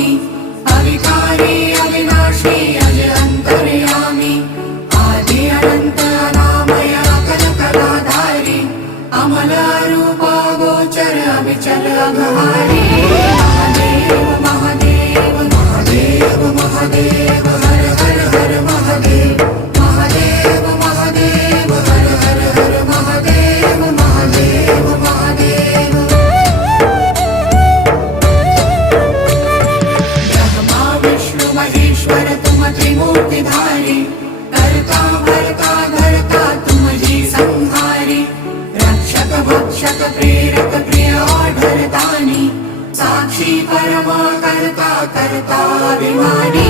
स्वामी अविकारी अविनाशी अज अंतर्यामी आदि अनंत अनामय अकल कलाधारी अमल रूप गोचर अविचल अघहारी महादेव महादेव महादेव महादेव हर हर हर महादेव महादेव महादेव हर हर हर महादेव महादेव महादेव ब्रह्मा विष्णु महेश्वर तुम त्रिमूर्तिधारी कर्ता भर्ता धर्ता तुम जी संहारी रक्षक भक्षक प्रेरक प्रिय आढरतानी साक्षी परमा कर्ता कर्ता अभिमानी